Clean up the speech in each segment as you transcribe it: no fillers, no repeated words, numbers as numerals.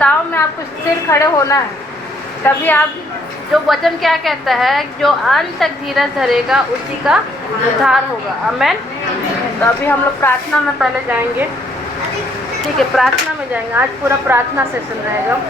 कष्टताओं में आपको स्थिर खड़े होना है, तभी आप, जो वचन क्या कहता है, जो अंत तक धीरज धरेगा उसी का उद्धार होगा। आमेन। तो अभी हम लोग प्रार्थना में पहले जाएंगे, ठीक है, प्रार्थना में जाएंगे। आज पूरा प्रार्थना सेशन रहेगा।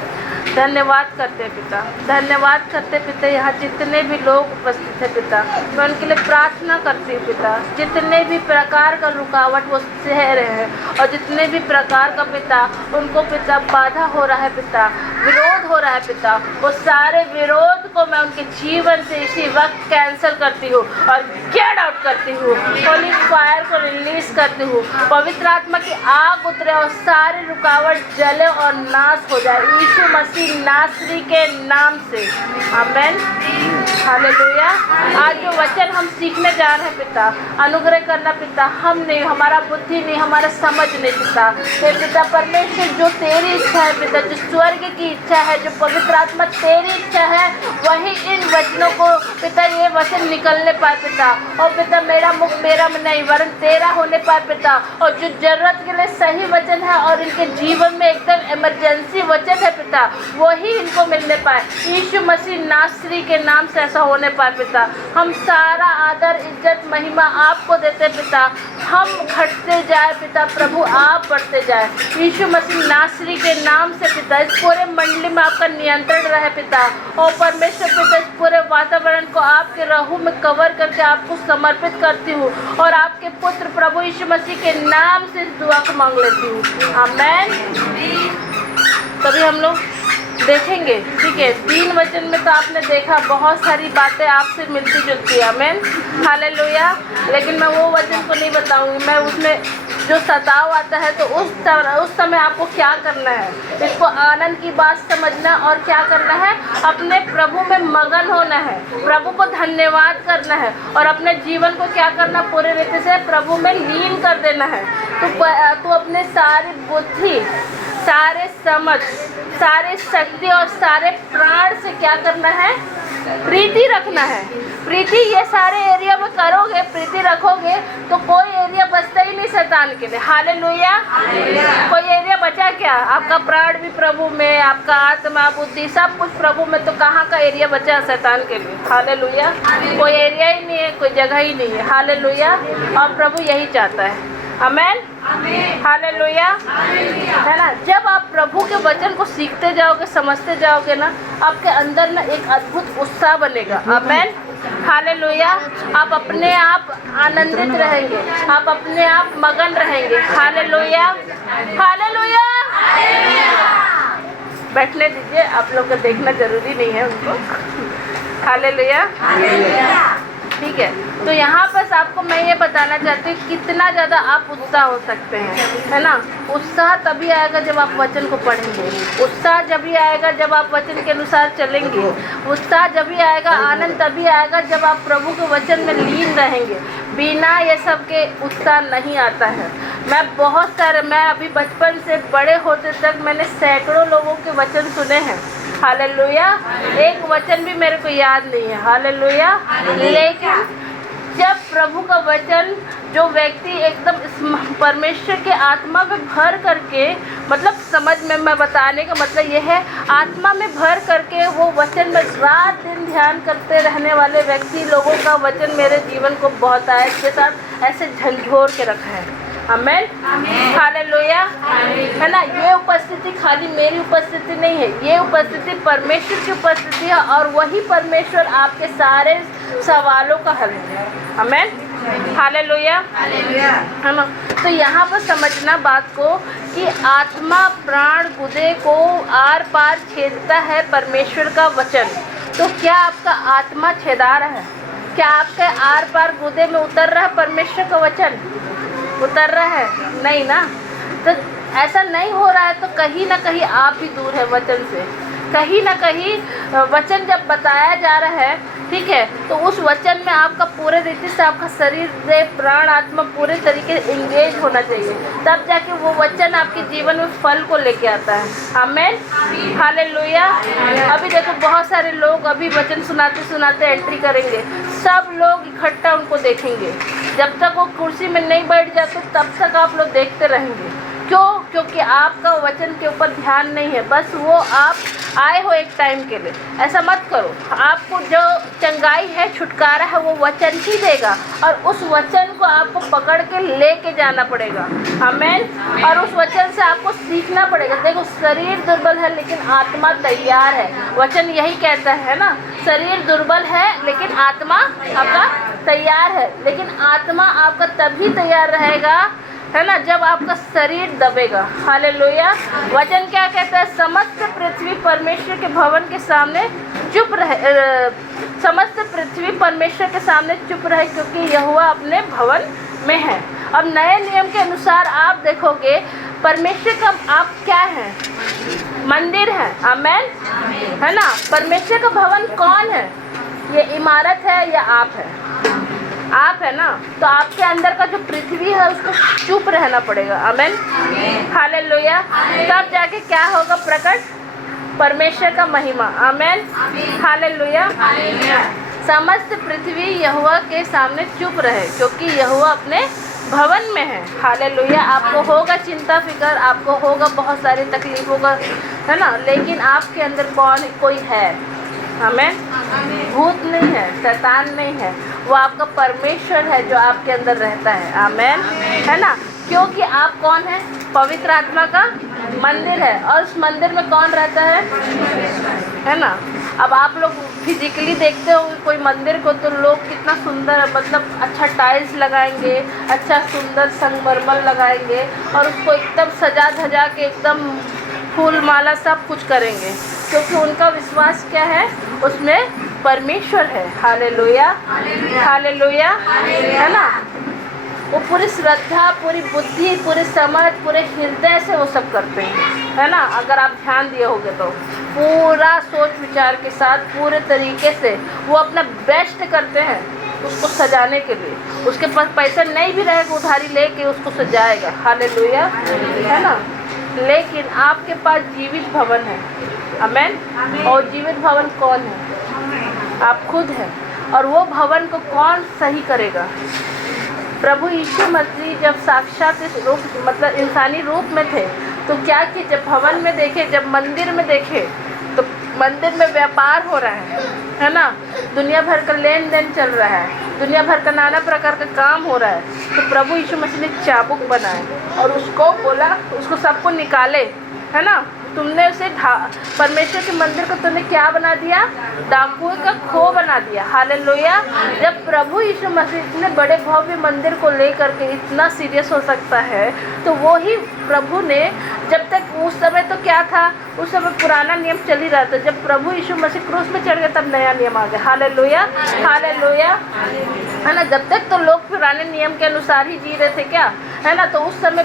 धन्यवाद करते हैं पिता, धन्यवाद करते पिता, यहाँ जितने भी लोग उपस्थित हैं पिता, मैं उनके लिए प्रार्थना करती हूँ पिता। जितने भी प्रकार का रुकावट वो सह रहे हैं और जितने भी प्रकार का पिता उनको पिता बाधा हो रहा है पिता, विरोध हो रहा है पिता, वो सारे विरोध को मैं उनके जीवन से इसी वक्त कैंसिल करती हूँ और गेट आउट करती हूँ। होली फायर को रिलीज करती हूँ। पवित्र आत्मा की आग उतरे और सारी रुकावट जले और नाश हो जाए यीशु मसीह नासरी के नाम से। आमेन। हालेलुया। आज जो वचन हम सीखने जा रहे हैं पिता, अनुग्रह करना पिता, हम नहीं, हमारा बुद्धि नहीं, हमारा समझ नहीं पिता। हे पिता परमेश्वर, जो तेरी इच्छा है पिता, जो स्वर्ग की इच्छा है, जो पवित्र आत्मा तेरी इच्छा है, वही इन वचनों को पिता, ये वचन निकलने पाए पिता। और पिता मेरा मुख मेरा नहीं वरन तेरा होने पाए पिता। और जो जरूरत के लिए सही वचन है और इनके जीवन में एकदम इमरजेंसी वचन है पिता, वही इनको मिलने पाए यीशु मसीह नासरी के नाम से ऐसा होने पाए पिता। हम सारा आदर इज्जत महिमा आपको देते पिता। हम घटते जाए पिता, प्रभु आप बढ़ते जाए यीशु मसीह नासरी के नाम से पिता। इस पूरे मंडली में आपका नियंत्रण रहे पिता। और परमेश्वर पिता, इस पूरे वातावरण को आपके रहू में कवर करके आपको समर्पित करती हूँ और आपके पुत्र प्रभु यीशु मसीह के नाम से इस दुआ को मांग लेती हूँ। आमेन। तभी हम लोग देखेंगे, ठीक है। 3 वचन में तो आपने देखा बहुत सारी बातें आपसे मिलती जुलती है। आमेन। हालेलुया। लेकिन मैं वो वचन को नहीं बताऊंगी, मैं उसमें जो सताव आता है तो उस समय आपको क्या करना है, इसको आनंद की बात समझना और क्या करना है, अपने प्रभु में मगन होना है, प्रभु को धन्यवाद करना है और अपने जीवन को क्या करना, पूरे रीति से प्रभु में लीन कर देना है। तो अपने सारी बुद्धि, सारे समझ, सारे शक्ति और सारे प्राण से क्या करना है, प्रीति रखना है। प्रीति ये सारे एरिया में करोगे, प्रीति रखोगे तो कोई एरिया बचता ही नहीं शैतान के लिए। हालेलुया। कोई एरिया बचा क्या? आपका प्राण भी प्रभु में, आपका आत्मा बुद्धि सब कुछ प्रभु में, तो कहाँ का एरिया बचा है शैतान के लिए? हालेलुया। कोई एरिया ही नहीं है, कोई जगह ही नहीं है। हालेलुया। और प्रभु यही चाहता है। आमेन। हालेलुया। है ना। जब आप प्रभु के वचन को सीखते जाओगे, समझते जाओगे ना, आपके अंदर ना एक अद्भुत उत्साह बनेगा। आमेन। हालेलुया। आप अपने आप आनंदित रहेंगे, आप अपने आप मगन रहेंगे। हालेलुया। हालेलुया। बैठने दीजिए, आप लोग को देखना जरूरी नहीं है उनको। हालेलुया। ठीक है। तो यहाँ पर आपको मैं ये बताना चाहती हूँ कितना ज़्यादा आप उत्साह हो सकते हैं, है ना। उत्साह तभी आएगा जब आप वचन को पढ़ेंगे, उत्साह जब भी आएगा जब आप वचन के अनुसार चलेंगे, उत्साह जब भी आएगा, आनंद तभी आएगा जब आप प्रभु के वचन में लीन रहेंगे। बिना ये सब के उत्साह नहीं आता है। मैं अभी बचपन से बड़े होते तक मैंने सैकड़ों लोगों के वचन सुने हैं। हालेलुया। एक वचन भी मेरे को याद नहीं है। हालेलुया। लेकिन जब प्रभु का वचन, जो व्यक्ति एकदम परमेश्वर के आत्मा में भर करके, मतलब समझ में, मैं बताने का मतलब ये है, आत्मा में भर करके वो वचन में रात दिन ध्यान करते रहने वाले व्यक्ति लोगों का वचन मेरे जीवन को बहुत आयत के साथ ऐसे झंझोर के रखा है। आमेन। हालेलुया। है ना। ये उपस्थिति खाली मेरी उपस्थिति नहीं है, ये उपस्थिति परमेश्वर की उपस्थिति है और वही परमेश्वर आपके सारे सवालों का हल है। आमेन। हालेलुया। है ना। तो यहाँ पर समझना बात को कि आत्मा प्राण गुदे को आर पार छेदता है परमेश्वर का वचन। तो क्या आपका आत्मा छेदा रहा है? क्या आपके आर पार गुदे में उतर रहा है परमेश्वर का वचन? उतर रहा है? नहीं ना। तो ऐसा नहीं हो रहा है तो कहीं ना कहीं आप भी दूर है वचन से। कहीं ना कहीं वचन जब बताया जा रहा है, ठीक है, तो उस वचन में आपका पूरे रीति से आपका शरीर से प्राण आत्मा पूरे तरीके से इंगेज होना चाहिए, तब जाके वो वचन आपके जीवन में फल को लेके आता है। आमेन। हालेलुया। अभी देखो बहुत सारे लोग अभी वचन सुनाते सुनाते एंट्री करेंगे, सब लोग इकट्ठा उनको देखेंगे। जब तक वो कुर्सी में नहीं बैठ जाते तब तक आप लोग देखते रहेंगे। क्यों? क्योंकि आपका वचन के ऊपर ध्यान नहीं है। बस वो आप आए हो एक टाइम के लिए, ऐसा मत करो। आपको जो चंगाई है, छुटकारा है, वो वचन ही देगा और उस वचन को आपको पकड़ के लेके जाना पड़ेगा। आमीन। और उस वचन से आपको सीखना पड़ेगा। देखो, शरीर दुर्बल है लेकिन आत्मा तैयार है। वचन यही कहता है ना, शरीर दुर्बल है लेकिन आत्मा आपका तैयार है। लेकिन आत्मा आपका तभी तैयार रहेगा, है ना, जब आपका शरीर दबेगा। हालेलुया। वचन क्या कहता है? समस्त पृथ्वी परमेश्वर के भवन के सामने चुप रहे, समस्त पृथ्वी परमेश्वर के सामने चुप रहे क्योंकि यहोवा अपने भवन में है। अब नए नियम के अनुसार आप देखोगे परमेश्वर का आप क्या है? मंदिर है। आमीन, है ना। परमेश्वर का भवन कौन है? ये इमारत है या आप है? आप है ना। तो आपके अंदर का जो पृथ्वी है उसको चुप रहना पड़ेगा। आमीन, हालेलुया। तब जाके क्या होगा? प्रकट परमेश्वर का महिमा। आमीन, हालेलुया। समस्त पृथ्वी यहोवा के सामने चुप रहे क्योंकि यहोवा अपने भवन में है। हालेलुया। आपको होगा चिंता फिकर, आपको होगा बहुत सारी तकलीफों का, है ना, लेकिन आपके अंदर कोई है। आमीन। भूत नहीं है, शैतान नहीं है, वो आपका परमेश्वर है जो आपके अंदर रहता है। आमीन, है ना। क्योंकि आप कौन है? पवित्र आत्मा का मंदिर है। और उस मंदिर में कौन रहता है ना। अब आप लोग फिजिकली देखते हो कोई मंदिर को तो लोग कितना सुंदर, मतलब अच्छा टाइल्स लगाएंगे, अच्छा सुंदर संगमरमर लगाएंगे और उसको एकदम सजा धजा के एकदम फूल माला सब कुछ करेंगे क्योंकि उनका विश्वास क्या है? उसमें परमेश्वर है। हालेलुया, हालेलुया, है ना। वो पूरी श्रद्धा, पूरी बुद्धि, पूरी समझ, पूरे हृदय से वो सब करते हैं, है ना। अगर आप ध्यान दिए होंगे तो पूरा सोच विचार के साथ पूरे तरीके से वो अपना बेस्ट करते हैं उसको सजाने के लिए। उसके पास पैसा नहीं भी रहेगा, उधारी लेके उसको सजाएगा। हालेलुया, है ना। लेकिन आपके पास जीवित भवन है। आमीन। और जीवित भवन कौन है? आप खुद हैं। और वो भवन को कौन सही करेगा? प्रभु यीशु मसीह जब साक्षात इस रूप, मतलब इंसानी रूप में थे तो क्या कि जब भवन में देखे, जब मंदिर में देखे तो मंदिर में व्यापार हो रहा है ना, दुनिया भर का लेन देन चल रहा है, दुनिया भर का नाना प्रकार का काम हो रहा है। तो प्रभु यीशु मसीह ने चाबुक बनाए और उसको बोला, उसको सबको निकाले, है ना। तुमने उसे परमेश्वर के मंदिर को तुमने क्या बना दिया? डाकुओं का खो बना दिया। हालेलुया। जब प्रभु यीशु मसीह इतने बड़े भव्य मंदिर को लेकर के इतना सीरियस हो सकता है तो वो ही प्रभु ने, जब तक उस समय तो क्या था, उस समय पुराना नियम चल ही रहा था। जब प्रभु यीशु मसीह क्रूस में चढ़ गए तब नया नियम आ गया। हालेलुया, हालेलुया, है ना। जब तक तो लोग पुराने नियम के अनुसार ही जी रहे थे, क्या है ना। तो उस समय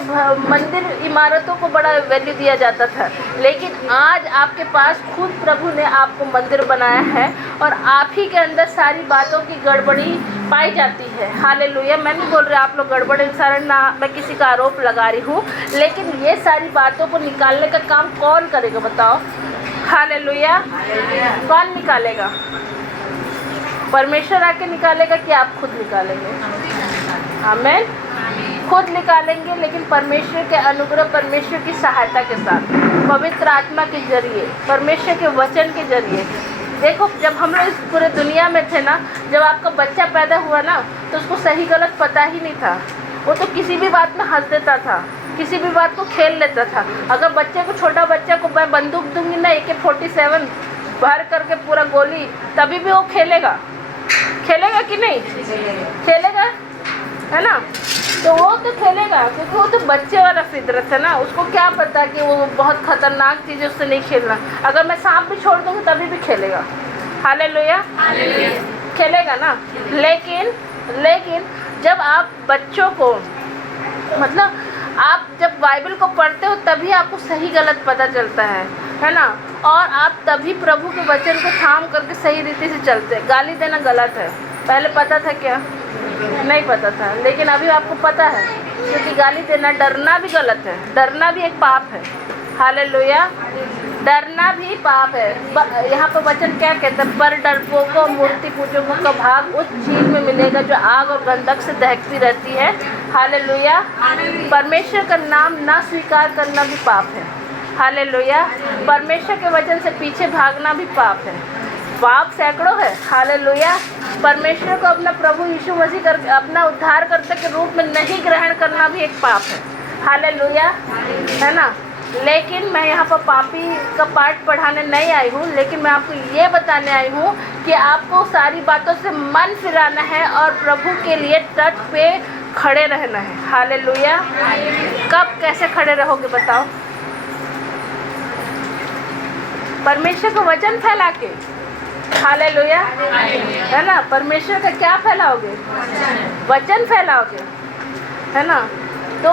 मंदिर इमारतों को बड़ा वैल्यू दिया जाता था। लेकिन आज आपके पास खुद प्रभु ने आपको मंदिर बनाया है और आप ही के अंदर सारी बातों की गड़बड़ी पाई जाती है। हालेलुया। मैं नहीं बोल रही आप लोग गड़बड़ इंसान ना, मैं किसी का आरोप लगा रही हूँ, लेकिन ये सारी बातों को निकालने का काम कौन करेगा बताओ? हालेलुया। कौन निकालेगा? परमेश्वर आके निकालेगा कि आप खुद निकालेंगे? आमीन। खुद निकालेंगे, लेकिन परमेश्वर के अनुग्रह, परमेश्वर की सहायता के साथ, पवित्र आत्मा के जरिए, परमेश्वर के वचन के जरिए। देखो, जब हम लोग इस पूरे दुनिया में थे ना, जब आपका बच्चा पैदा हुआ ना तो उसको सही गलत पता ही नहीं था। वो तो किसी भी बात में हंस देता था, किसी भी बात को खेल लेता था। अगर बच्चे को, छोटा बच्चा को मैं बंदूक दूंगी ना, AK-47 भर करके पूरा गोली, तभी भी वो खेलेगा। खेलेगा कि नहीं? खेलेगा, है ना। तो वो तो खेलेगा क्योंकि वो तो बच्चे वाला फितरत है ना। उसको क्या पता कि वो बहुत खतरनाक चीज़ है, उससे नहीं खेलना। अगर मैं सांप भी छोड़ दूँगी तभी भी खेलेगा। हालेलुया, खेलेगा ना। लेकिन जब आप बच्चों को, मतलब आप जब बाइबल को पढ़ते हो तभी आपको सही गलत पता चलता है ना। और आप तभी प्रभु के वचन को थाम करके सही रीति से चलते हैं। गाली देना गलत है, पहले पता था क्या? नहीं पता था, लेकिन अभी आपको पता है। क्योंकि गाली देना, डरना भी गलत है, डरना भी एक पाप है। हालेलुया। डरना भी पाप है। यहाँ पर वचन क्या कहता है? पर डरपोकों, मूर्ति पूजकों का भाग उस चीज में मिलेगा जो आग और गंधक से दहकती रहती है। हालेलुया। परमेश्वर का नाम ना स्वीकार करना भी पाप है। हालेलुया। परमेश्वर के वचन से पीछे भागना भी पाप है। पाप सैकड़ों है। हालेलुया। परमेश्वर को अपना प्रभु यीशु मसीह कर अपना उद्धारकर्ता के रूप में नहीं ग्रहण करना भी एक पाप है। हालेलुया, है ना। लेकिन मैं यहाँ पर पापी का पाठ पढ़ाने नहीं आई हूँ, लेकिन मैं आपको ये बताने आई हूँ कि आपको सारी बातों से मन फिराना है और प्रभु के लिए तट पे खड़े रहना है। हालेलुया। कब कैसे खड़े रहोगे बताओ? परमेश्वर का वचन फैला के। हालेलुया, है ना। परमेश्वर का क्या फैलाओगे? वचन फैलाओगे, है ना। तो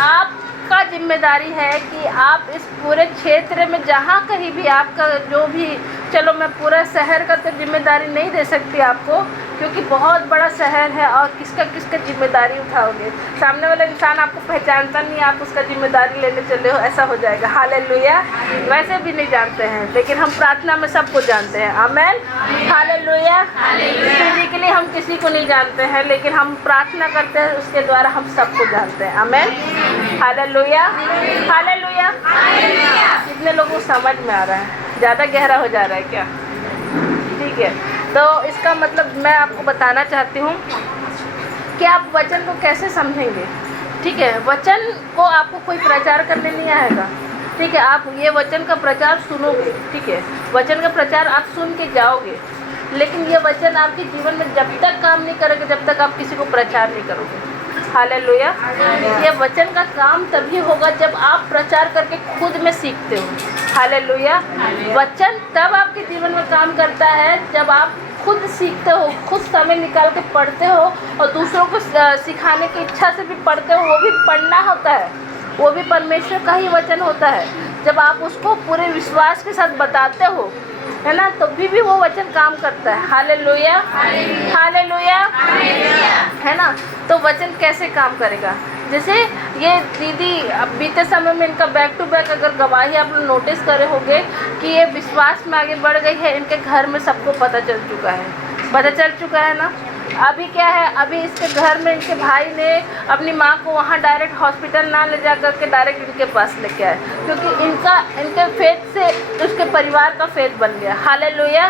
आपका जिम्मेदारी है कि आप इस पूरे क्षेत्र में जहाँ कहीं भी आपका जो भी, चलो मैं पूरा शहर का तो जिम्मेदारी नहीं दे सकती आपको, क्योंकि बहुत बड़ा शहर है और किसका किसका जिम्मेदारी उठाओगे? सामने वाला इंसान आपको पहचानता नहीं, आप उसका जिम्मेदारी लेने चले हो, ऐसा हो जाएगा। हालेलुया। वैसे भी नहीं जानते हैं, लेकिन हम प्रार्थना में सबको जानते हैं। आमेन। हालेलुया। फिजिकली हम किसी को नहीं जानते हैं, लेकिन हम प्रार्थना करते हैं, उसके द्वारा हम सबको जानते हैं। आमेन। हालेलुया। हालेलुया। कितने लोगों को समझ में आ रहा है? ज़्यादा गहरा हो जा रहा है क्या? ठीक है। तो इसका मतलब मैं आपको बताना चाहती हूँ कि आप वचन को कैसे समझेंगे। ठीक है। वचन को आपको कोई प्रचार करने नहीं आएगा। ठीक है। आप ये वचन का प्रचार सुनोगे। ठीक है। वचन का प्रचार आप सुन के जाओगे, लेकिन ये वचन आपके जीवन में जब तक काम नहीं करेगा जब तक आप किसी को प्रचार नहीं करोगे। हालेलुया। ये वचन का काम तभी होगा जब आप प्रचार करके खुद में सीखते हो। हालेलुया। वचन तब आपके जीवन में काम करता है जब आप खुद सीखते हो, खुद समय निकाल के पढ़ते हो और दूसरों को सिखाने की इच्छा से भी पढ़ते हो। वो भी पढ़ना होता है, वो भी परमेश्वर का ही वचन होता है। जब आप उसको पूरे विश्वास के साथ बताते हो, है ना, तो भी वो वचन काम करता है। हालेलुया। हालेलुया, है ना। तो वचन कैसे काम करेगा? जैसे ये दीदी अब बीते समय में इनका बैक टू बैक अगर गवाही आप लोग नोटिस करे होंगे कि ये विश्वास में आगे बढ़ गई है। इनके घर में सबको पता चल चुका है, पता चल चुका है ना। अभी क्या है, अभी इसके घर में इनके भाई ने अपनी माँ को वहाँ डायरेक्ट हॉस्पिटल ना ले जा करके डायरेक्ट इनके पास लेके आए, क्योंकि इनके फेथ से उसके परिवार का फेथ बन गया। हालेलुया।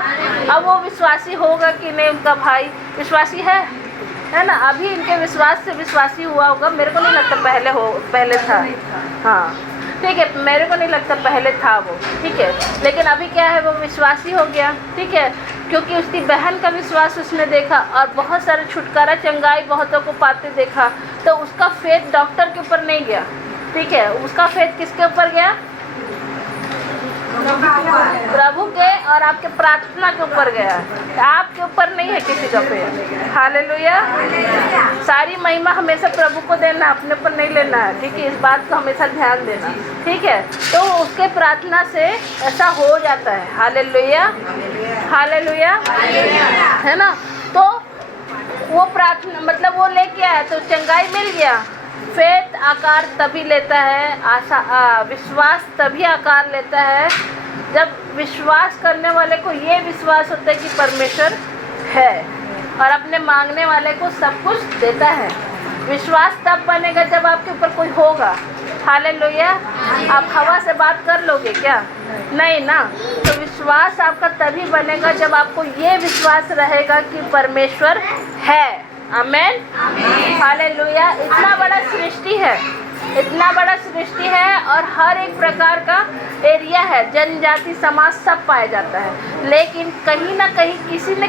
अब वो विश्वासी होगा कि नहीं? उनका भाई विश्वासी है ना। अभी इनके विश्वास से विश्वासी हुआ होगा। मेरे को नहीं लगता पहले था। हाँ, ठीक है। मेरे को नहीं लगता पहले था वो। ठीक है। लेकिन अभी क्या है, वो विश्वासी हो गया। ठीक है। क्योंकि उसकी बहन का विश्वास उसने देखा और बहुत सारे छुटकारा चंगाई बहुतों को पाते देखा, तो उसका फेथ डॉक्टर के ऊपर नहीं गया। ठीक है। उसका फेथ किसके ऊपर गया? प्रभु के और आपके प्रार्थना के ऊपर गया। आपके ऊपर नहीं है किसी का फेथ। हालेलुया। सारी महिमा हमेशा प्रभु को देना, अपने ऊपर नहीं लेना है। ठीक है। इस बात को हमेशा ध्यान देना। ठीक है। तो उसके प्रार्थना से ऐसा हो जाता है। हालेलुया। हालेलुया, है ना। तो वो प्रार्थना मतलब वो लेके आया तो चंगाई मिल गया। फेथ आकार तभी लेता है, विश्वास तभी आकार लेता है जब विश्वास करने वाले को ये विश्वास होता है कि परमेश्वर है और अपने मांगने वाले को सब कुछ देता है। विश्वास तब बनेगा जब आपके ऊपर कोई होगा। हालेलुया। आप हवा से बात कर लोगे क्या? नहीं ना। तो विश्वास आपका तभी बनेगा जब आपको ये विश्वास रहेगा कि परमेश्वर है। आमेन। हालेलुया। इतना बड़ा सृष्टि है, इतना बड़ा सृष्टि है और हर एक प्रकार का एरिया है, जनजाति समाज सब पाया जाता है, लेकिन कहीं ना कहीं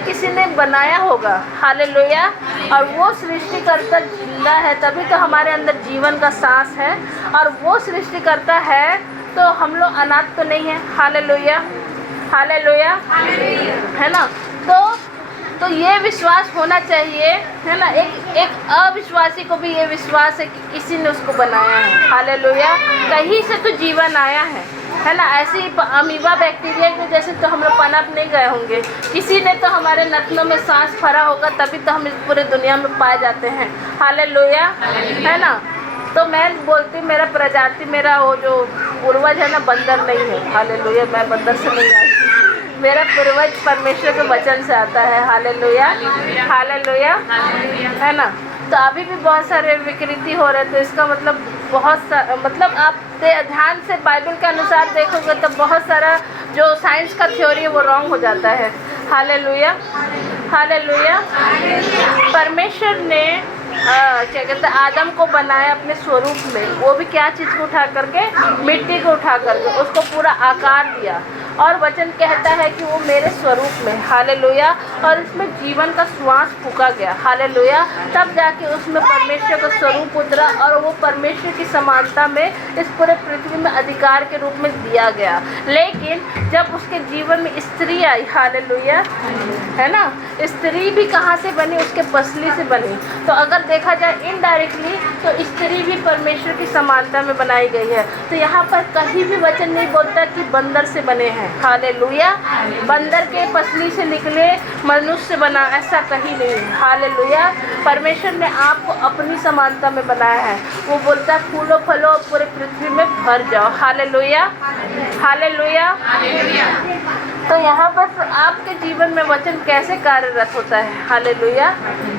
किसी ने बनाया होगा। हालेलुया। और वो सृष्टिकर्ता जिंदा है, तभी तो हमारे अंदर जीवन का सांस है। और वो सृष्टिकर्ता है तो हम लोग अनाथ तो नहीं है। हालेलुया। हालेलुया, है ना। तो ये विश्वास होना चाहिए, है ना। एक अविश्वासी को भी ये विश्वास है कि किसी ने उसको बनाया है। हालेलुया। कहीं से तो जीवन आया है ना। ऐसे ही अमीबा बैक्टीरिया के जैसे तो हम लोग पनप नहीं गए होंगे, किसी ने तो हमारे नथनों में सांस भरा होगा, तभी तो हम इस पूरे दुनिया में पाए जाते हैं। हालेलुया, है ना। तो मैं बोलती मेरा प्रजाति, मेरा वो जो पूर्वज है ना, बंदर नहीं है। हालेलुया। मैं बंदर से नहीं आई, मेरा पूर्वज परमेश्वर के वचन से आता है। हालेलुया। हालेलुया, है ना। तो अभी भी बहुत सारे विकृति हो रहे थे। इसका मतलब मतलब आप ध्यान से बाइबल के अनुसार देखोगे तो बहुत सारा जो साइंस का थ्योरी है वो रॉन्ग हो जाता है। Hallelujah, hallelujah. परमेश्वर ने क्या कहते हैं आदम को बनाया अपने स्वरूप में। वो भी क्या चीज़ को उठा करके, मिट्टी को उठा करके उसको पूरा आकार दिया। और वचन कहता है कि वो मेरे स्वरूप में, हालेलुया, और उसमें जीवन का श्वास फूका गया, हालेलुया। तब जाके उसमें परमेश्वर का स्वरूप उतरा और वो परमेश्वर की समानता में इस पूरे पृथ्वी में अधिकार के रूप में दिया गया। लेकिन जब उसके जीवन में स्त्री आई, हालेलुया, है ना, स्त्री भी कहाँ से बनी, उसके पसली से बनी। तो अगर देखा जाए इनडायरेक्टली तो स्त्री भी परमेश्वर की समानता में बनाई गई है। तो यहाँ पर कहीं भी वचन नहीं बोलता कि बंदर से बने हैं, हालेलुया, बंदर के पसली से निकले मनुष्य बना, ऐसा कहीं नहीं, हालेलुया। परमेश्वर ने आपको अपनी समानता में बनाया है। वो बोलता है फूलो फलो पूरे पृथ्वी में भर जाओ, हालेलुया, हालेलुया। तो यहाँ पर आपके जीवन में वचन कैसे कार्यरत होता है, हालेलुया,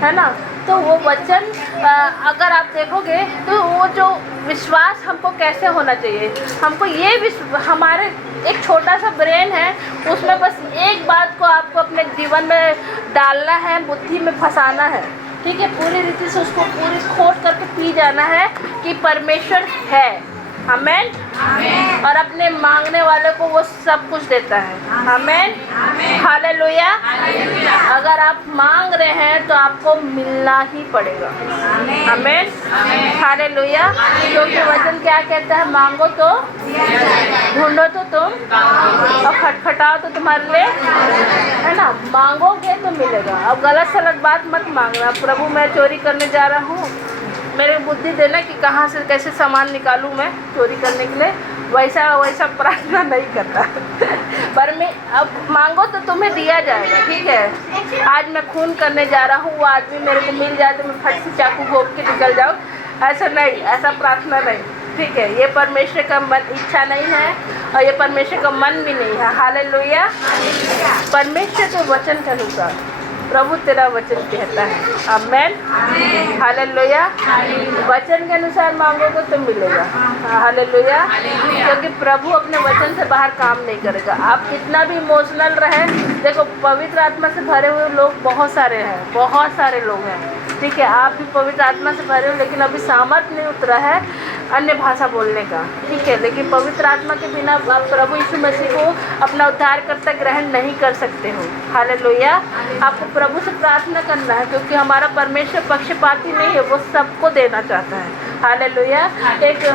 है ना। तो वो वचन अगर आप देखोगे तो वो जो विश्वास हमको कैसे होना चाहिए, हमको ये हमारे एक छोटा सा ब्रेन है, उसमें बस एक बात को आपको अपने जीवन में डालना है, बुद्धि में फंसाना है, ठीक है, पूरी रीति से उसको पूरी खोट करके पी जाना है कि परमेश्वर है, आमेन, और अपने मांगने वाले को वो सब कुछ देता है, आमेन, हालेलुया। अगर आप मांग रहे हैं तो आपको मिलना ही पड़ेगा, आमेन, हालेलुया। क्योंकि वचन क्या कहता है, मांगो तो, ढूंढो तो तुम, और खटखटाओ तो तुम्हारे लिए, है ना, मांगोगे तो मिलेगा। अब गलत सलत बात मत मांगना, प्रभु मैं चोरी करने जा रहा हूँ, मेरे बुद्धि देना कि कहाँ से कैसे सामान निकालूं मैं चोरी करने के लिए, वैसा प्रार्थना नहीं करता। पर मैं अब मांगो तो तुम्हें दिया जाएगा, ठीक है। आज मैं खून करने जा रहा हूँ, वो आदमी मेरे को मिल जाए तो मैं फट से चाकू घोंप के निकल जाऊँ, ऐसा नहीं, ऐसा प्रार्थना नहीं, ठीक है। ये परमेश्वर का मन इच्छा नहीं है और ये परमेश्वर का मन भी नहीं है, हालेलुया। परमेश्वर के वचन के अनुसार प्रभु तेरा वचन कहता है, आमेन, हालेलुया। वचन के अनुसार मांगोगे तो मिलेगा, हालेलुया। क्योंकि प्रभु अपने वचन से बाहर काम नहीं करेगा। आप कितना भी इमोशनल रहे, देखो पवित्र आत्मा से भरे हुए लोग बहुत सारे हैं, बहुत सारे लोग हैं, ठीक है। आप भी पवित्र आत्मा से भरे हो, लेकिन अभी सामर्थ्य नहीं उतरा है अन्य भाषा बोलने का, ठीक है। लेकिन पवित्र आत्मा के बिना आप प्रभु यीशु मसीह को अपना उद्धारकर्ता ग्रहण नहीं कर सकते हो, हालेलुया। आपको प्रभु से प्रार्थना करना है, क्योंकि हमारा परमेश्वर पक्षपाती नहीं है, वो सबको देना चाहता है, हालेलुया। एक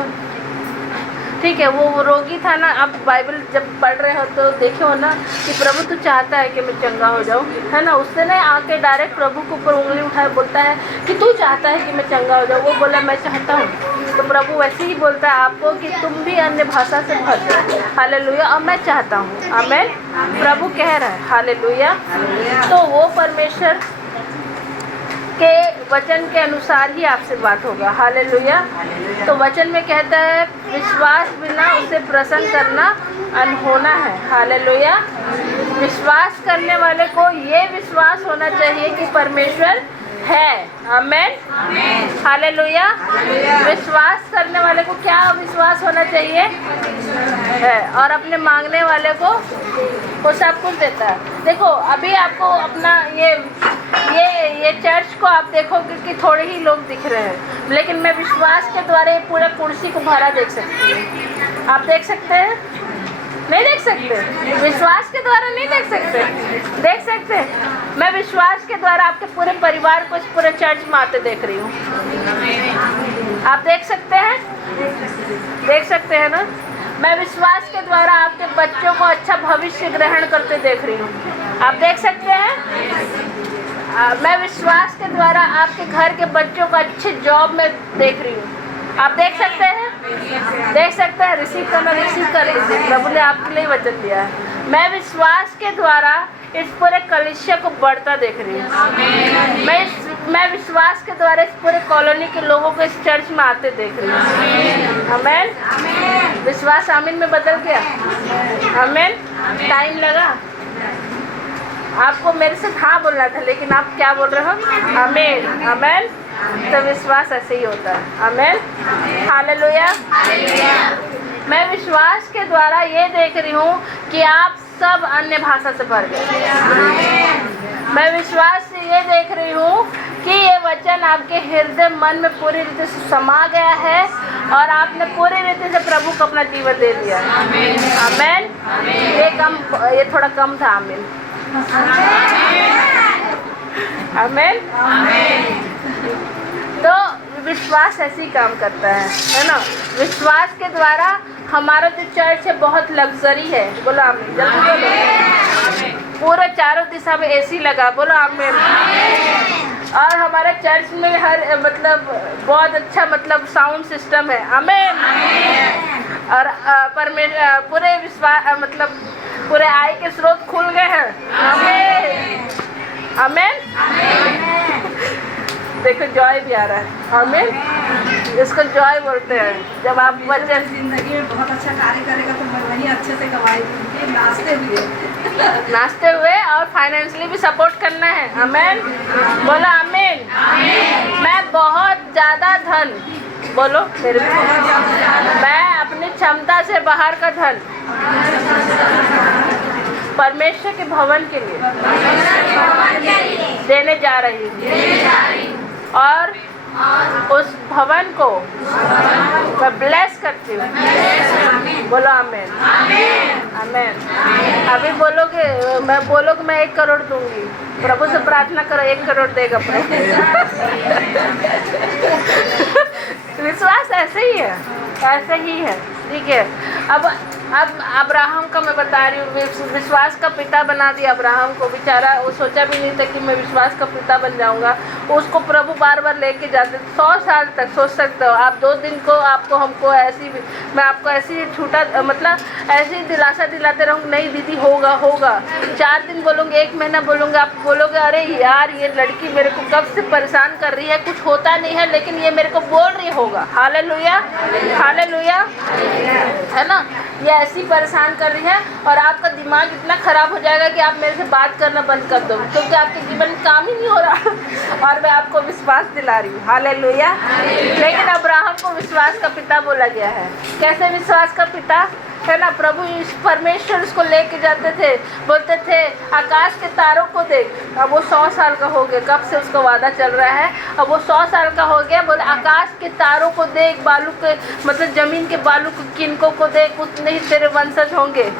ठीक है, वो रोगी था ना, आप बाइबल जब पढ़ रहे हो तो देखे हो ना कि प्रभु तू चाहता है कि मैं चंगा हो जाऊँ, है ना। उससे नहीं आके डायरेक्ट प्रभु के ऊपर उंगली उठाए बोलता है कि तू चाहता है कि मैं चंगा हो जाऊँ, वो बोला मैं चाहता हूँ। तो प्रभु वैसे ही बोलता है आपको कि तुम भी अन्य भाषा से भर जाओ, हालेलुया, और मैं चाहता हूँ, आमेन। प्रभु कह रहा है, हालेलुया। तो वो परमेश्वर के वचन के अनुसार ही आपसे बात होगा, हालेलुया। तो वचन में कहता है विश्वास बिना उसे प्रसन्न करना अनहोना है, हालेलुया। विश्वास करने वाले को ये विश्वास होना चाहिए कि परमेश्वर है, आमेन, हालेलुया। विश्वास करने वाले को क्या विश्वास होना चाहिए, है, और अपने मांगने वाले को वो सब कुछ देता है। देखो अभी आपको अपना ये चर्च को आप देखोगे कि थोड़े ही लोग दिख रहे हैं, लेकिन मैं विश्वास के द्वारा ये पूरे कुर्सी को भरा देख सकती हूँ। आप देख सकते हैं, नहीं देख सकते, विश्वास के द्वारा नहीं देख सकते, देख सकते। मैं विश्वास के द्वारा आपके पूरे परिवार को इस पूरे चर्च में आते देख रही हूँ। आप देख सकते हैं, देख सकते हैं ना। मैं विश्वास के द्वारा आपके बच्चों को अच्छा भविष्य ग्रहण करते देख रही हूँ, आप देख सकते हैं। मैं विश्वास के द्वारा आपके घर के बच्चों को अच्छे जॉब में देख रही हूँ, आप देख सकते हैं, देख सकते हैं। रिसीव करना, रिसीव कर लीजिए, प्रभु ने आपके लिए वचन दिया है। मैं विश्वास के द्वारा इस पूरे कलीसिया को बढ़ता देख रही हूँ। मैं विश्वास के द्वारा इस पूरे कॉलोनी के लोगों को इस चर्च में आते देख रही हूँ, आमेन। विश्वास आमीन में बदल गया, आमेन। टाइम लगा, आपको मेरे से हाँ बोलना था, लेकिन आप क्या बोल रहे हो, आमेन, आमेन, तो विश्वास ऐसे ही होता है। आमीन, हालेलुया। मैं विश्वास के द्वारा ये देख रही हूँ कि आप सब अन्य भाषा से भर गए। मैं विश्वास से ये देख रही हूँ कि ये वचन आपके हृदय मन में पूरी रीति से समा गया है और आपने पूरी रीति से प्रभु को अपना जीवन दे दिया। आमीन। ये थोड़ा कम था। आमीन, आमीन। तो विश्वास ऐसे ही काम करता है ना। विश्वास के द्वारा हमारा जो चर्च है बहुत लग्जरी है। बोलो आमीन, जल्दी बोलो। पूरे चारों दिशा में एसी लगा। बोलो आमीन। और हमारे चर्च में हर बहुत अच्छा साउंड सिस्टम है। आमीन। और पूरे विश्वास पूरे आय के स्रोत खुल गए हैं। आमीन, आमीन। देखो जॉय भी आ रहा है। आमीन, इसको जॉय बोलते हैं। जब आप वचन जिंदगी में बहुत अच्छा कार्य करेगा तो मैं वही अच्छे से कमाएगी, नाचते हुए और फाइनेंशियली भी सपोर्ट करना है। आमीन, बोलो आमीन। मैं बहुत ज़्यादा धन, बोलो मेरे, मैं अपनी क्षमता से बाहर का धन परमेश्वर के भवन के लिए देने जा रही हूँ और उस भवन को मैं ब्लेस करती हूँ। बोलो आमीन, आमीन। अभी बोलोगे, मैं बोलोगे मैं 1 करोड़ दूंगी। प्रभु से प्रार्थना करो 1 करोड़ देगा प्रभु। विश्वास ऐसे ही है, ऐसे ही है। ठीक है। अब अब्राहम का मैं बता रही हूँ, विश्वास का पिता बना दिया अब्राहम को। बेचारा वो सोचा भी नहीं था कि मैं विश्वास का पिता बन जाऊँगा। उसको प्रभु बार बार लेके जाते 100 साल तक। सोच सकते हो आप 2 दिन को हमको मैं आपको ऐसी छूटा ऐसी दिलासा दिलाते रहूँगी, नहीं दीदी होगा होगा। 4 दिन बोलूँगी, 1 महीना बोलूँगी, आप बोलोगे अरे यार ये लड़की मेरे को कब से परेशान कर रही है, कुछ होता नहीं है लेकिन ये मेरे को बोल रही होगा। हालेलुया, हालेलुया, है ना। ये ऐसी परेशान कर रही है और आपका दिमाग इतना ख़राब हो जाएगा कि आप मेरे से बात करना बंद कर दो, क्योंकि आपके जीवन में काम ही नहीं हो रहा और मैं आपको विश्वास दिला रही हूँ। हालेलुया। लेकिन अब्राहम को विश्वास का पिता बोला गया है। कैसे विश्वास का पिता है ना। प्रभु परमेश्वर उसको लेके जाते थे, बोलते थे आकाश के तारों को देख। अब वो 100 साल का हो गया, कब से उसका वादा चल रहा है। अब वो 100 साल का हो गया, बोले आकाश के तारों को देख, बालू के ज़मीन के बालू के किनकों को देख, उतने ही तेरे वंशज होंगे।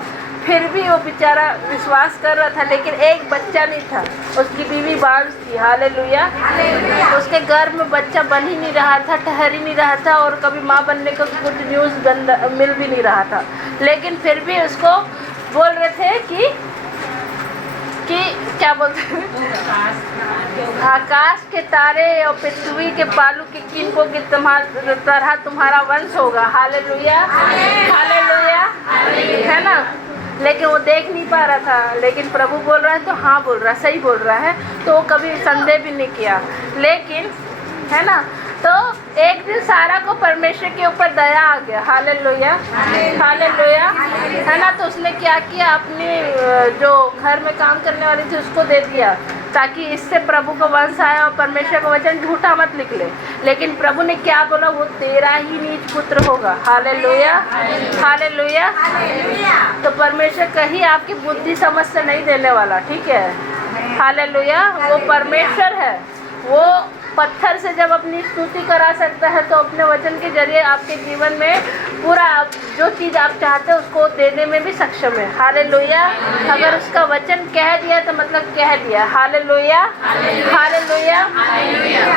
फिर भी वो बेचारा विश्वास कर रहा था, लेकिन एक बच्चा नहीं था। उसकी बीवी बांस थी। हालेलुया। उसके घर में बच्चा बन ही नहीं रहा था, ठहर ही नहीं रहा था और कभी माँ बनने का कुछ न्यूज़ मिल भी नहीं रहा था। लेकिन फिर भी उसको बोल रहे थे कि क्या बोलते हैं, आकाश के तारे और पृथ्वी के बालू के किनको की तरह तुम्हारा वंश होगा। हालेलुया, हालेलुया, है ना। लेकिन वो देख नहीं पा रहा था, लेकिन प्रभु बोल रहा है तो हाँ बोल रहा है, सही बोल रहा है, तो वो कभी संदेह भी नहीं किया। लेकिन है ना, तो एक दिन सारा को परमेश्वर के ऊपर दया आ गया। हालेलुया, हालेलुया, है ना। तो उसने क्या किया, अपनी जो घर में काम करने वाली थी उसको दे दिया, ताकि इससे प्रभु का वंश आया और परमेश्वर का वचन झूठा मत निकले। लेकिन प्रभु ने क्या बोला, वो तेरा ही नीच पुत्र होगा। Hallelujah, hallelujah. तो परमेश्वर कहीं आपकी बुद्धि समझ से नहीं देने वाला, ठीक है। हालेलुया। वो परमेश्वर है, वो पत्थर से जब अपनी स्तुति करा सकता है तो अपने वचन के जरिए आपके जीवन में पूरा जो चीज़ आप चाहते हैं उसको देने में भी सक्षम है। हालेलुया। अगर उसका वचन कह दिया तो मतलब कह दिया। हालेलुया, हालेलुया,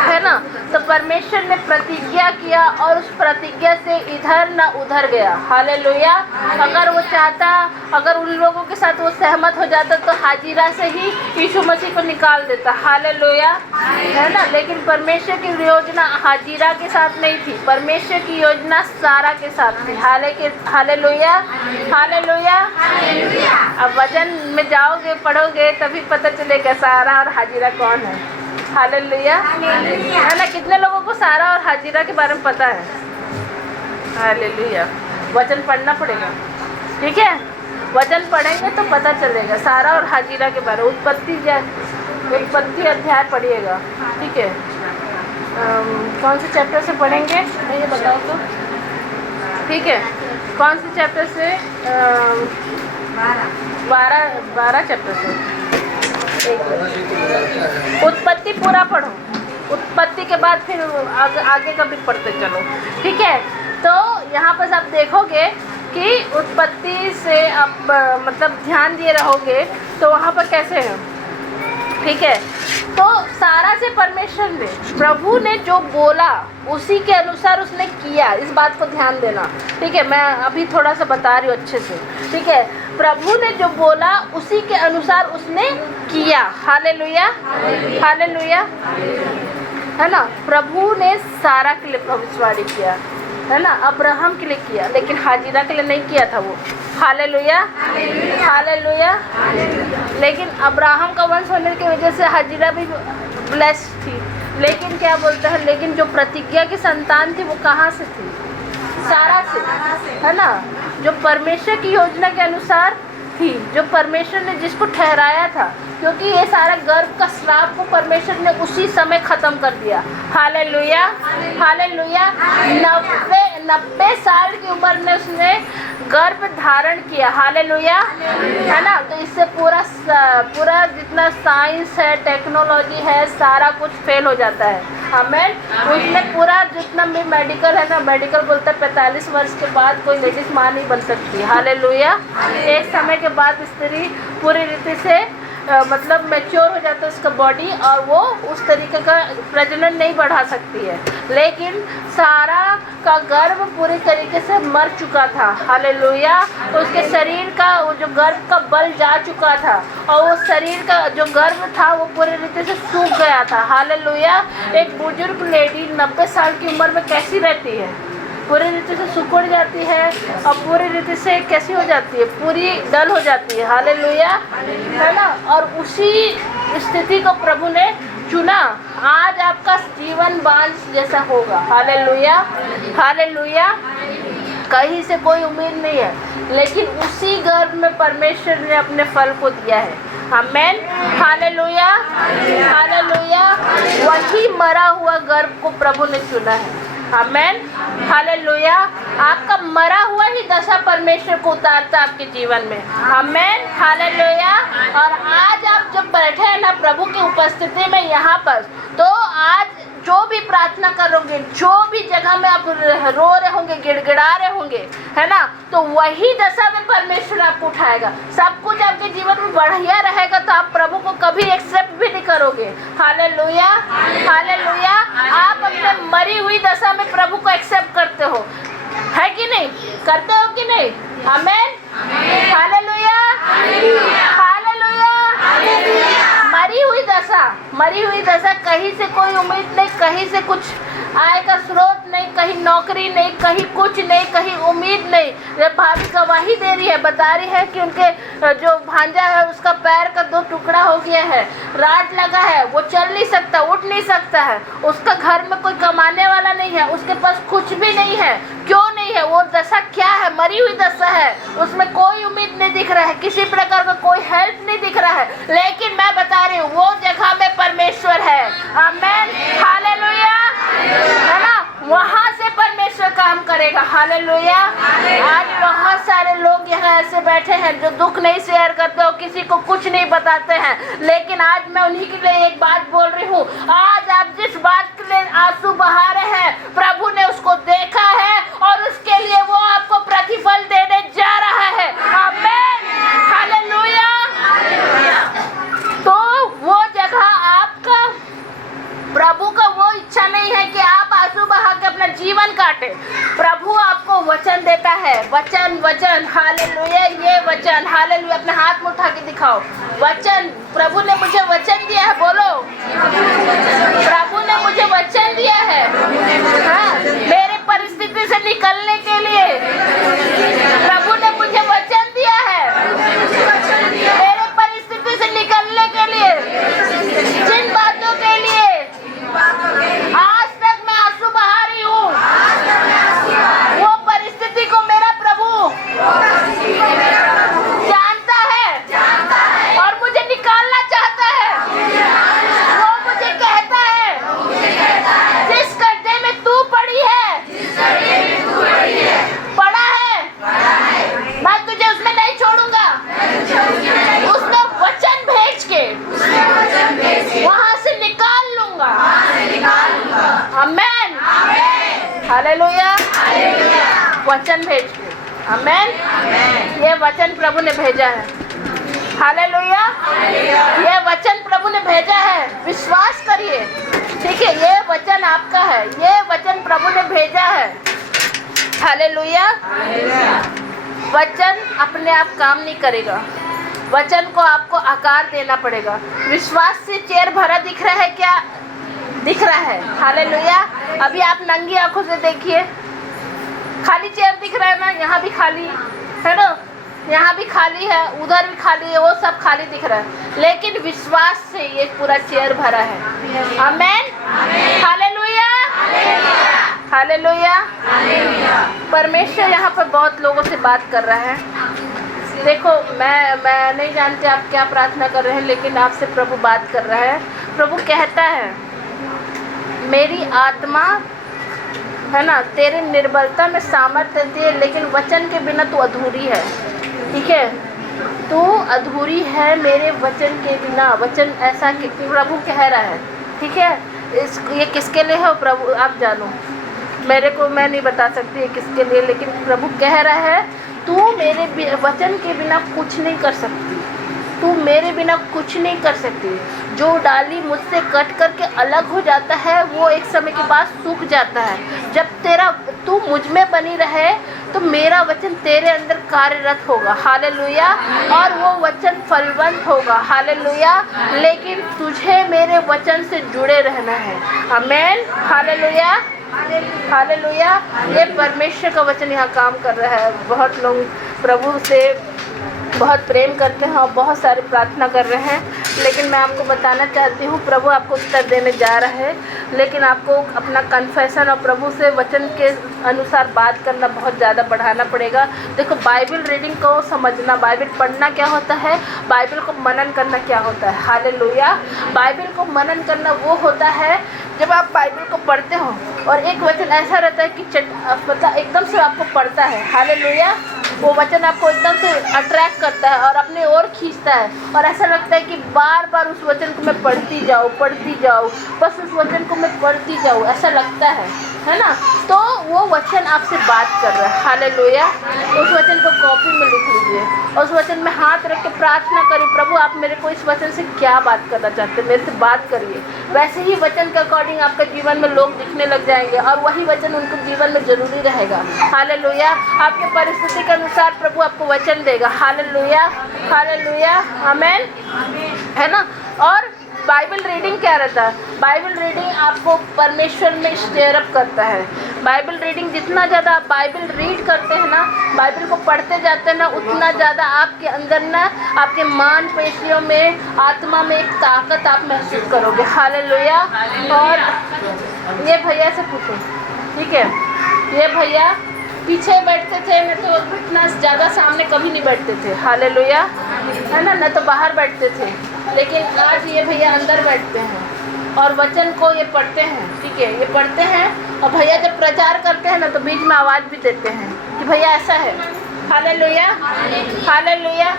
है ना। तो परमेश्वर ने प्रतिज्ञा किया और उस प्रतिज्ञा से इधर ना उधर गया। हालेलुया। अगर वो चाहता, अगर उन लोगों के साथ वो सहमत हो जाता तो हाजिरा से ही यीशु मसीह को निकाल देता। हालेलुया, है ना। लेकिन परमेश्वर की योजना हाजिरा के साथ नहीं थी, परमेश्वर की योजना सारा के साथ थी। Hallelujah, hallelujah. अब वचन में जाओगे, पढ़ोगे, तभी पता चलेगा सारा और हाजिरा कौन है। हालेलुया, है ना। कितने लोगों को सारा और हाजिरा के बारे में पता है। हालेलुया। वचन पढ़ना पड़ेगा, ठीक है। वचन पढ़ेंगे तो पता चलेगा सारा और हाजिरा के बारे में। उत्पत्ति अध्याय पढ़िएगा, ठीक है। कौन से चैप्टर से पढ़ेंगे ये बताओ तो, ठीक है। कौन से चैप्टर से? 12 चैप्टर से। उत्पत्ति पूरा पढ़ो, उत्पत्ति के बाद फिर आगे का भी पढ़ते चलो, ठीक है। तो यहाँ पर आप देखोगे कि उत्पत्ति से आप मतलब ध्यान दिए रहोगे तो वहाँ पर कैसे है, ठीक है। तो सारा से परमेश्वर ने, प्रभु ने जो बोला उसी के अनुसार उसने किया, इस बात को ध्यान देना, ठीक है। मैं अभी थोड़ा सा बता रही हूँ अच्छे से, ठीक है। प्रभु ने जो बोला उसी के अनुसार उसने किया। हालेलुया, हालेलुया, है ना। प्रभु ने सारा के लिए भविष्यवाणी किया, है ना। अब्राहम के लिए किया, लेकिन हाजिरा के लिए नहीं किया था वो। Hallelujah, hallelujah. लेकिन अब्राहम का वंश होने की वजह से हाजिरा भी ब्लेस थी, लेकिन क्या बोलते हैं, लेकिन जो प्रतिज्ञा की संतान थी वो कहाँ से थी? सारा से, है ना। जो परमेश्वर की योजना के अनुसार थी, जो परमेश्वर ने जिसको ठहराया था, क्योंकि ये सारा गर्भ का श्राप को परमेश्वर ने उसी समय ख़त्म कर दिया। Hallelujah, hallelujah. 90 साल की उम्र में उसने गर्भ धारण किया। हालेलुया, है ना। तो इससे पूरा जितना साइंस है, टेक्नोलॉजी है, सारा कुछ फेल हो जाता है। आमेन। उसने पूरा जितना भी मेडिकल है ना, मेडिकल बोलता है 45 वर्ष के बाद कोई लेडीज माँ नहीं बन सकती। हालेलुया। एक समय के बाद स्त्री पूरी रीति से मतलब मैच्योर हो जाता है उसका बॉडी, और वो उस तरीके का प्रजनन नहीं बढ़ा सकती है। लेकिन सारा का गर्भ पूरी तरीके से मर चुका था। हालेलुया। उसके शरीर का वो जो गर्भ का बल जा चुका था, और वो शरीर का जो गर्भ था वो पूरी रीति से सूख गया था। हालेलुया। एक बुजुर्ग लेडी 90 साल की उम्र में कैसी रहती है? पूरी रीति से सिकुड़ जाती है, और पूरी रीति से कैसी हो जाती है? पूरी डल हो जाती है। हालेलुया, है ना। और उसी स्थिति को प्रभु ने चुना। आज आपका जीवन बांझ जैसा होगा। Hallelujah, hallelujah. कहीं से कोई उम्मीद नहीं है, लेकिन उसी गर्भ में परमेश्वर ने अपने फल को दिया है। आमेन, हालेलुया, हालेलुया। वही मरा हुआ गर्भ को प्रभु ने चुना है। आमेन, हालेलुया। आपका मरा हुआ ही दशा परमेश्वर को उतारता आपके जीवन में। आमेन, हालेलुया। और आज आप जब बैठे हैं ना प्रभु की उपस्थिति में यहाँ पर, तो आज जो भी प्रार्थना करोगे, जो भी जगह में आप रो रहे होंगे, गिड़गिड़ा रहे होंगे, है ना, तो वही दशा में परमेश्वर आपको उठाएगा। सब कुछ आपके जीवन में बढ़िया रहेगा तो आप प्रभु को कभी एक्सेप्ट भी नहीं करोगे। Hallelujah, hallelujah. आप अपने मरी हुई दशा में प्रभु को एक्सेप्ट करते हो, है कि नहीं? करते हो कि नहीं? आमेन, हालेलुया, हालेलुया। मरी हुई दशा, कहीं से कोई उम्मीद नहीं, कहीं से कुछ आय का स्रोत नहीं, कहीं नौकरी नहीं, कहीं कुछ नहीं, कहीं उम्मीद नहीं। भाभी गवाही दे रही है, बता रही है कि उनके जो भांजा है उसका पैर का 2 टुकड़ा हो गया है, राड लगा है, वो चल नहीं सकता, उठ नहीं सकता है, उसका घर में कोई कमाने वाला नहीं है, उसके पास कुछ भी नहीं है। क्यों नहीं है? वो दशा क्या है? मरी हुई दशा है, उसमें कोई उम्मीद नहीं दिख रहा है, किसी प्रकार का कोई हेल्प नहीं दिख रहा है। लेकिन मैं बता रही हूँ वो जगह में परमेश्वर है। आमेन, हालेलुया, है ना। वहाँ से परमेश्वर काम करेगा। हालेलुया। आज बहुत सारे लोग यहाँ ऐसे बैठे हैं जो दुख नहीं शेयर करते हो, किसी को कुछ नहीं बताते हैं, लेकिन आज मैं उन्हीं के लिए एक बात बोल रही हूँ। आज आप जिस बात के लिए आंसू बहा रहे हैं, प्रभु ने उसको देखा है और उसके लिए वो आपको प्रतिफल देने जा रहा है। आमेन, हालेलुया। तो वो जगह आपका, प्रभु का वो इच्छा नहीं है कि आप आंसू बहा के अपना जीवन काटे। प्रभु आपको वचन देता है, वचन, वचन, हालेलुया। ये वचन, हालेलुया। अपने हाथ में उठा के दिखाओ, वचन। प्रभु ने मुझे वचन दिया है, बोलो, प्रभु ने मुझे वचन दिया है। हाँ, मेरे परिस्थिति से निकलने के लिए प्रभु ने मुझे वचन दिया है। मेरे परिस्थिति से निकलने के लिए, जिन बातों के लिए आज तक मैं आंसू बहा रही हूँ, वो परिस्थिति को मेरा प्रभु जानता है और मुझे निकालना चाहता है। वो मुझे कहता है हालेलुया। वचन भेज के, आमेन। ये वचन प्रभु ने भेजा है, हालेलुया। ये वचन प्रभु ने भेजा है, विश्वास करिए, ठीक है। ये वचन आपका है, ये वचन प्रभु ने भेजा है, हालेलुया। वचन अपने आप काम नहीं करेगा, वचन को आपको आकार देना पड़ेगा। विश्वास से चेयर भरा दिख रहा है क्या? दिख रहा है, हालेलुया। अभी आप नंगी आंखों से देखिए, खाली चेयर दिख रहा है ना, यहाँ भी खाली है ना, यहाँ भी खाली है, उधर भी खाली है, वो सब खाली दिख रहा है, लेकिन विश्वास से ये पूरा चेयर भरा है, आमेन, हालेलुया, हालेलुया। परमेश्वर यहाँ पर बहुत लोगों से बात कर रहा है। देखो, मैं नहीं जानती आप क्या प्रार्थना कर रहे हैं, लेकिन आपसे प्रभु बात कर रहा है। प्रभु कहता है, मेरी आत्मा है ना तेरी निर्बलता में सामर्थ्य देती है, लेकिन वचन के बिना तू अधूरी है, ठीक है। तू अधूरी है मेरे वचन के बिना। वचन ऐसा कि प्रभु कह रहा है, ठीक है। ये किसके लिए है प्रभु आप जानो, मेरे को मैं नहीं बता सकती है किसके लिए, लेकिन प्रभु कह रहा है तू मेरे वचन के बिना कुछ नहीं कर सकती, तू मेरे बिना कुछ नहीं कर सकती। जो डाली मुझसे कट करके अलग हो जाता है, वो एक समय के बाद सूख जाता है। जब तू मुझ में बनी रहे तो मेरा वचन तेरे अंदर कार्यरत होगा, हालेलुया, और वो वचन फलवंत होगा, हालेलुया। लेकिन तुझे मेरे वचन से जुड़े रहना है, आमेन, हालेलुया, हालेलुया। ये परमेश्वर का वचन यहाँ काम कर रहा है। बहुत लोग प्रभु से बहुत प्रेम करते हैं और बहुत सारे प्रार्थना कर रहे हैं, लेकिन मैं आपको बताना चाहती हूँ प्रभु आपको उत्तर देने जा रहा है, लेकिन आपको अपना कन्फेशन और प्रभु से वचन के अनुसार बात करना बहुत ज़्यादा बढ़ाना पड़ेगा। देखो, बाइबल रीडिंग को समझना, बाइबल पढ़ना क्या होता है, बाइबल को मनन करना क्या होता है, हालेलुया। बाइबल को मनन करना वो होता है जब आप बाइबल को पढ़ते हो और एक वचन ऐसा रहता है कि मतलब एकदम से आपको पढ़ता है, हालेलुया। वो वचन आपको एकदम से अट्रैक्ट करता है और अपने ओर खींचता है, और ऐसा लगता है कि बार बार उस वचन को मैं पढ़ती जाऊँ, बस उस वचन को मैं पढ़ती जाऊँ, ऐसा लगता है ना। तो वो वचन आपसे बात कर रहा है, हालेलुया। उस वचन को कॉपी में लिख लीजिए, उस वचन में हाथ रख के प्रार्थना करिए, प्रभु आप मेरे को इस वचन से क्या बात करना चाहते हैं, मेरे से बात करिए। वैसे ही वचन के अकॉर्डिंग आपके जीवन में लोग दिखने लग जाएंगे और वही वचन उनके जीवन में जरूरी रहेगा, हालेलुया। आपके परिस्थिति के अनुसार प्रभु आपको वचन देगा, हालेलुया, हालेलुया, आमेन, है ना। और बाइबल रीडिंग क्या रहता है? बाइबल रीडिंग आपको परमेश्वर में स्टेयर अप करता है। बाइबल रीडिंग जितना ज़्यादा आप बाइबल रीड करते हैं ना, बाइबल को पढ़ते जाते हैं ना, उतना ज़्यादा आपके अंदर ना, आपके मांसपेशियों में, आत्मा में एक ताकत आप महसूस करोगे, हालेलुया। और ये भैया से पूछो, ठीक है, ये भैया पीछे बैठते थे, नहीं तो इतना ज़्यादा सामने कभी नहीं बैठते थे, हालेलुया, है ना, नहीं तो बाहर बैठते थे, लेकिन आज ये भैया अंदर बैठते हैं और वचन को ये पढ़ते हैं, ठीक है, ये पढ़ते हैं। और भैया जब प्रचार करते हैं ना तो बीच में आवाज़ भी देते हैं कि भैया ऐसा है, हालेलुया, हालेलुया।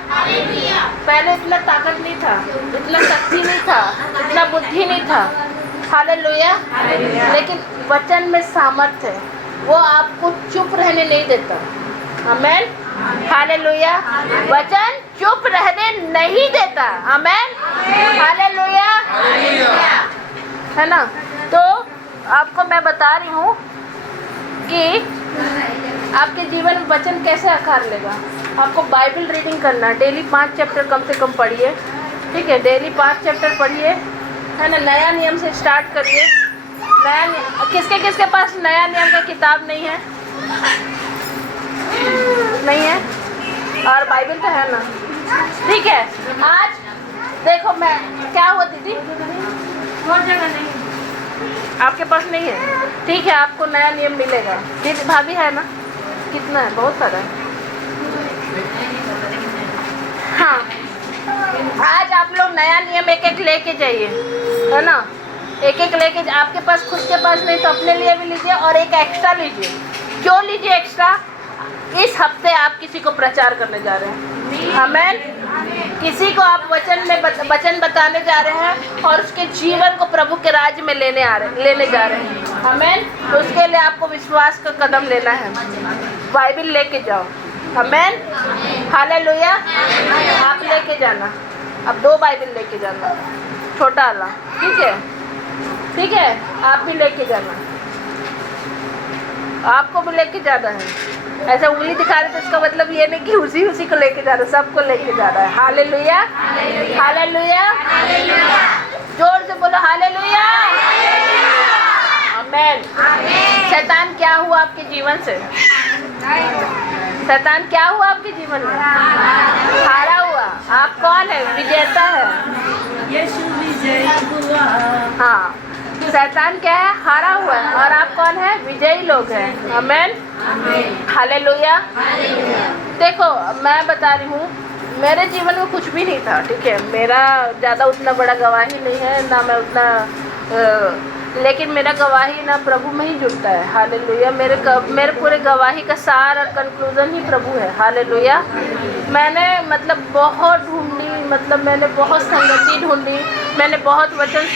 पहले इतना ताकत नहीं था, इतना शक्ति नहीं था, इतना बुद्धि नहीं था, हालेलुया, लेकिन वचन में सामर्थ्य है, वो आपको चुप रहने नहीं देता, आमेन, हालेलुया। वचन चुप रहने नहीं देता, आमेन, हालेलुया, है ना। तो आपको मैं बता रही हूँ कि आपके जीवन में वचन कैसे आकार लेगा। आपको बाइबल रीडिंग करना, डेली 5 चैप्टर कम से कम पढ़िए, ठीक है, डेली 5 चैप्टर पढ़िए, है ना। नया नियम से स्टार्ट करिए। किसके किसके पास नया नियम का किताब नहीं है? नहीं है, और बाइबल तो है ना, ठीक है। आज देखो, मैं क्या हुआ दीदी, और जगह नहीं, आपके पास नहीं है, ठीक है, आपको नया नियम मिलेगा। दीदी भाभी है ना, कितना है? बहुत सारा है, हाँ। आज आप लोग नया नियम एक एक लेके जाइए, है ना, एक एक लेके। आपके पास खुद के पास नहीं तो अपने लिए भी लीजिए और एक एक्स्ट्रा लीजिए। क्यों लीजिए एक्स्ट्रा? इस हफ्ते आप किसी को प्रचार करने जा रहे हैं, आमेन, किसी को आप वचन बताने जा रहे हैं और उसके जीवन को प्रभु के राज्य में लेने जा रहे हैं। आमीन। तो उसके लिए आपको विश्वास का कदम लेना है। बाइबल लेके जाओ। आमीन। हालेलुया। आप लेके जाना। अब 2 बाइबल लेके जाना, छोटा वाला। ठीक है, ठीक है। आप भी लेके जाना, आपको भी लेके जाना है। ऐसा उंगली दिखा रहे तो इसका मतलब ये नहीं कि उसी को लेके जा रहा है, सबको लेके जा रहा है। Hallelujah, hallelujah. जोर से बोलो हालेलुया। आमीन। शैतान क्या हुआ आपके जीवन से? शैतान क्या हुआ आपके जीवन में? हारा हुआ। आप कौन है? विजेता है। यीशु विजय हुआ। हाँ, शैतान क्या है? हारा हुआ है। और आप कौन है? विजयी लोग हैं। आमीन। हालेलुया। देखो, मैं बता रही हूँ, मेरे जीवन में कुछ भी नहीं था। ठीक है, मेरा ज़्यादा उतना बड़ा गवाही नहीं है, ना मैं उतना लेकिन मेरा गवाही ना प्रभु में ही जुड़ता है। हालेलुया। मेरे पूरे गवाही का सार और कंक्लूजन ही प्रभु है। हालेलुया। मैंने मतलब बहुत ढूंढी, मतलब मैंने बहुत संगति ढूंढी, मैंने बहुत वचन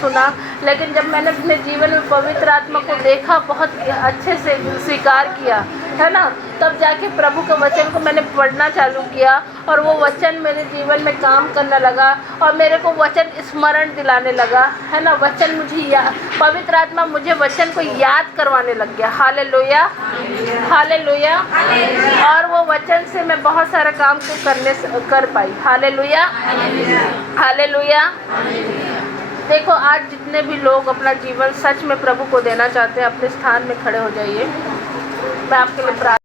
सुना, लेकिन जब मैंने अपने जीवन में पवित्र आत्मा को देखा, बहुत अच्छे से स्वीकार किया, है ना, तब जाके प्रभु के वचन को मैंने पढ़ना चालू किया और वो वचन मेरे जीवन में काम करने लगा और मेरे को वचन स्मरण दिलाने लगा, है ना। वचन मुझे पवित्र आत्मा मुझे वचन को याद करवाने लग गया। Hallelujah, hallelujah. और वो वचन से मैं बहुत सारा काम कर पाई। Hallelujah, hallelujah. देखो, आज जितने भी लोग अपना जीवन सच में प्रभु को देना चाहते हैं, अपने स्थान में खड़े हो जाइए। मैं आपके लिए प्रार्थना